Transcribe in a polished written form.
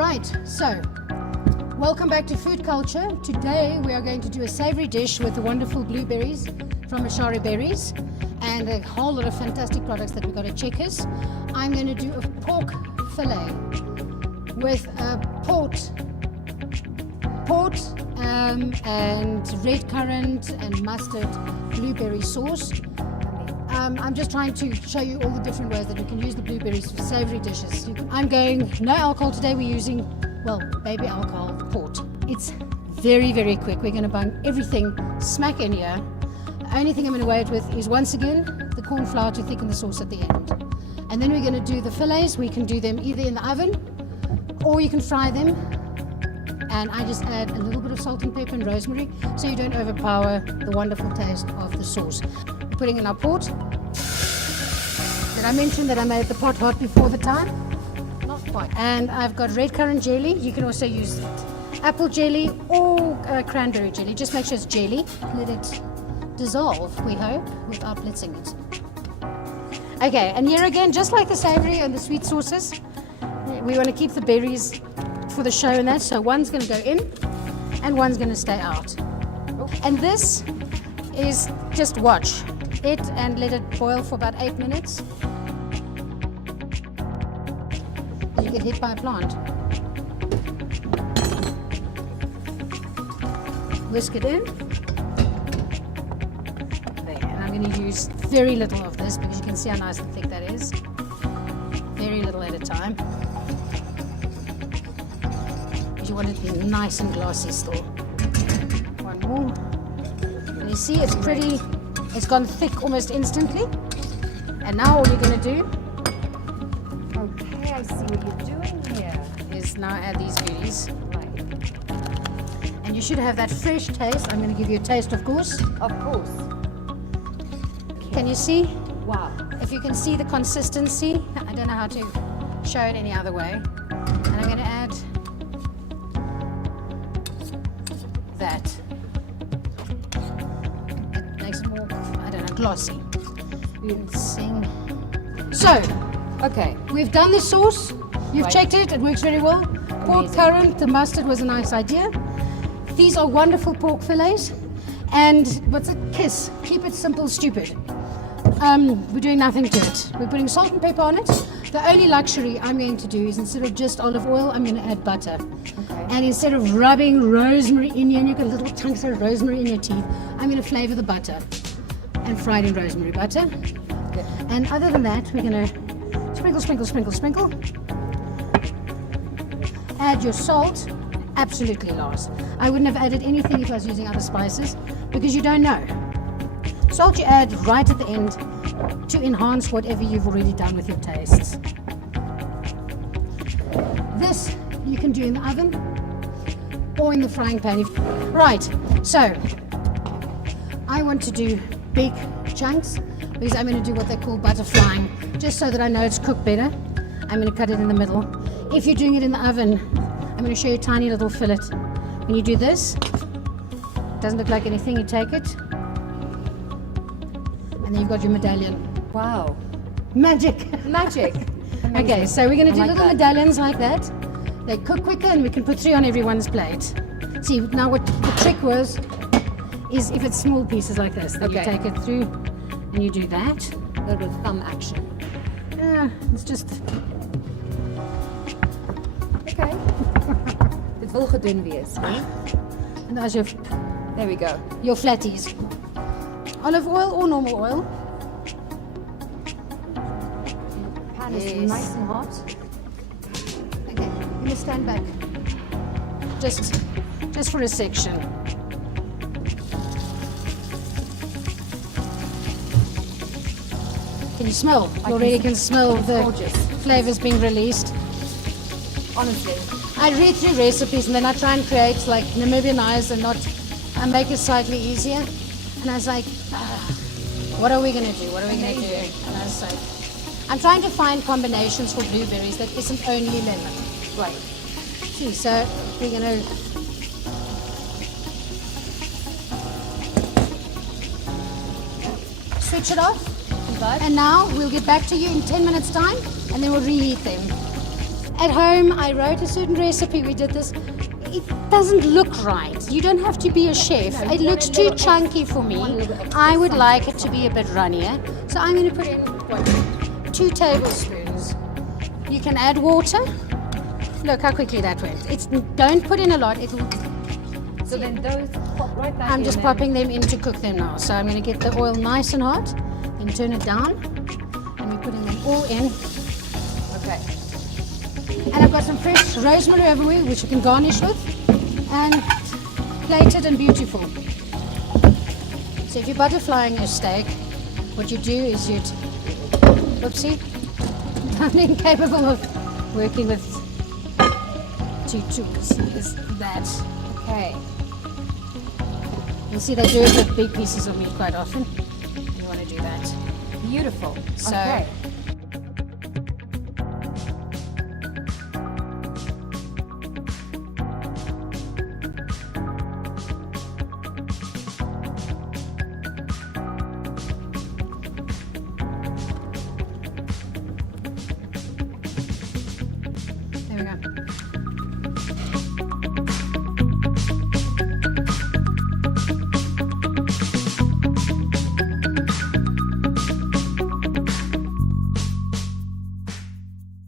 Right, so welcome back to Food Culture. Today we are going to do a savory dish with the wonderful blueberries from Ashari Berries and a whole lot of fantastic products that we got at Checkers. I'm going to do a pork fillet with a port and red currant and mustard blueberry sauce. I'm just trying to show you all the different ways that we can use the blueberries for savory dishes. I'm going no alcohol today. We're using, well, baby alcohol port. It's very, very quick. We're going to bung everything smack in here. The only thing I'm going to weigh it with is, once again, the corn flour to thicken the sauce at the end. And then we're going to do the fillets. We can do them either in the oven or you can fry them. And I just add a little bit of salt and pepper and rosemary so you don't overpower the wonderful taste of the sauce. We're putting in our port. Did I mention that I made the pot hot before the time? Not quite. And I've got red currant jelly. You can also use apple jelly or cranberry jelly. Just make sure it's jelly. Let it dissolve, we hope, without blitzing it. Okay, and here again, just like the savory and the sweet sauces, we want to keep the berries for the show and that. So one's going to go in and one's going to stay out. And this is just watch it and let it boil for about 8 minutes. You get hit by a plant. Whisk it in. There. And I'm going to use very little of this because you can see how nice and thick that is. Very little at a time. You want it to be nice and glossy still. One more. And you see it's pretty, it's gone thick almost instantly. And now all you're going to do, okay, I see what you're doing here, is now add these berries. Right. And you should have that fresh taste. I'm going to give you a taste, of course. Of course. Okay. Can you see? Wow. If you can see the consistency, I don't know how to show it any other way. And I'm going to add that. It makes it more, I don't know, glossy. Sing. So, Okay. we've done the sauce. You've Right. checked it. It works very well. Pork Amazing. currant, the mustard was a nice idea. These are wonderful pork fillets. And what's a kiss? Keep it simple, stupid. We're doing nothing to it. We're putting salt and pepper on it. The only luxury I'm going to do is, instead of just olive oil, I'm going to add butter. Okay. And instead of rubbing rosemary in you, and you've got little chunks of rosemary in your teeth, I'm going to flavor the butter and fry it in rosemary butter. Good. And other than that, we're going to sprinkle, sprinkle, sprinkle, sprinkle. Add your salt, absolutely last. I wouldn't have added anything if I was using other spices because you don't know. Salt you add right at the end to enhance whatever you've already done with your tastes. This you can do in the oven or in the frying pan. Right, so I want to do big chunks because I'm going to do what they call butterflying, just so that I know it's cooked better. I'm going to cut it in the middle. If you're doing it in the oven, I'm going to show you a tiny little fillet. When you do this, it doesn't look like anything, you take it, and then you've got your medallion. Wow. Magic! Magic. Okay, so we're going to do like little that. medallions like that. They cook quicker and we can put 3 on everyone's plate. See, now what the trick was, is if it's small pieces like this, then you Okay. take it through and you do that. A little bit of thumb action. Yeah, it's just, Okay. Dit wil gedun wees, hè? and that's your There we go. flatties. Olive oil or normal oil. Pan Yes. is nice and hot. Okay, I'm gonna stand back. Just for a section. Can you smell? You can already see- can smell the Gorgeous. flavors being released. Honestly. I read through recipes and then I try and create like Namibian eyes and not, and make it slightly easier. And I was like, what are we gonna do? What are we gonna do? And I was like, I'm trying to find combinations for blueberries that isn't only lemon. Right. See, so we're gonna switch it off. And now we'll get back to you in 10 minutes time and then we'll reheat them. At home, I wrote a certain recipe. We did this. It doesn't look right. You don't have to be a chef. It looks too chunky for me. I would like it to be a bit runnier. So I'm going to put in 2 tablespoons. You can add water. Look how quickly that went. Don't put in a lot. So then those pop right back I'm in just there. popping them in to cook them now. So I'm going to get the oil nice and hot, then turn it down, and we're putting them all in. Okay. And I've got some fresh rosemary everywhere, which you can garnish with, and plated and beautiful. So if you're butterflying your steak, what you do is whoopsie, I'm incapable of working with 2 tools, is that. Okay. You'll see they do it with big pieces of meat quite often. You want to do that. Beautiful. So Okay.